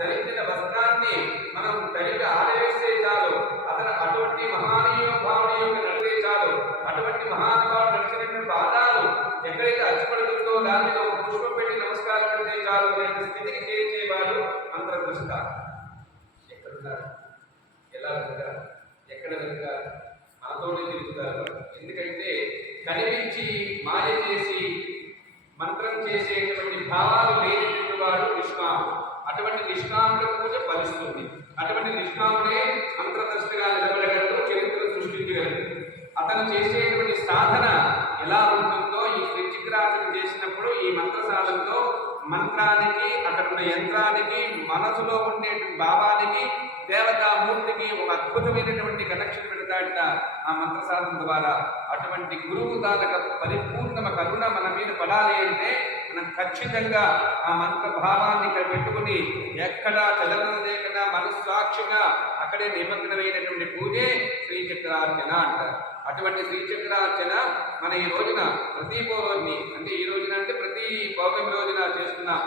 ధరించిన వస్త్రాన్ని మనం తల్లిగా ఆడవేస్తే చాలు, అతను అటువంటి మహానీయ భావనీయ నడితే చాలు, అటువంటి మహానుభావుడు నడిచినటువంటి పాదాలు ఎక్కడైతే అచ్చిపడుతుందో దాని మీద ఒక పుష్పం పెట్టి నమస్కారం పెడితే చాలు అనే స్థితికి చేర్చేవాడు అంతర్దృష్ట. ఎక్కడున్నారు, ఎలా వెళ్తారు, ఎక్కడ వెళ్తారు, మనతోనే తిరుగుతారు. ఎందుకంటే కనిపించి మాయ చేసి మంత్రం చేసేటువంటి భావాలు లేనటువంటి వాడు నిష్కాముడు. అటువంటి నిష్కాముడు పూజ ఫలిస్తుంది. అటువంటి నిష్కాముడే అంతర్దృష్టిగా నిలబడగలడు, చరిత్ర సృష్టించగలడు. అతను చేసేటువంటి సాధన ఎలా ఉంటుందో ఈ శ్రీచక్రాసనం చేసినప్పుడు ఈ మంత్ర సాధనలో మంత్రానికి, అక్కడ ఉన్న యంత్రానికి, మనసులో ఉండేటువంటి భావానికి, దేవతామూర్తికి ఒక అద్భుతమైనటువంటి కనెక్షన్ పెడతాడట ఆ మంత్ర సాధన ద్వారా. అటువంటి గురువు తాలూక పరిపూర్ణ కరుణ మన మీద పడాలి అంటే మనం ఖచ్చితంగా ఆ మంత్ర భావాన్ని ఇక్కడ పెట్టుకుని ఎక్కడా చలనం లేకుండా మనస్సాక్షిగా అక్కడే నిమగ్నమైనటువంటి పూజే శ్రీచక్రార్చన అంటారు. అటువంటి శ్రీచక్రార్చన మన ఈ రోజున ప్రతి పౌర్ణమి అంటే ఈ రోజున అంటే ప్రతి పౌర్ణమి రోజున చేస్తున్నాం.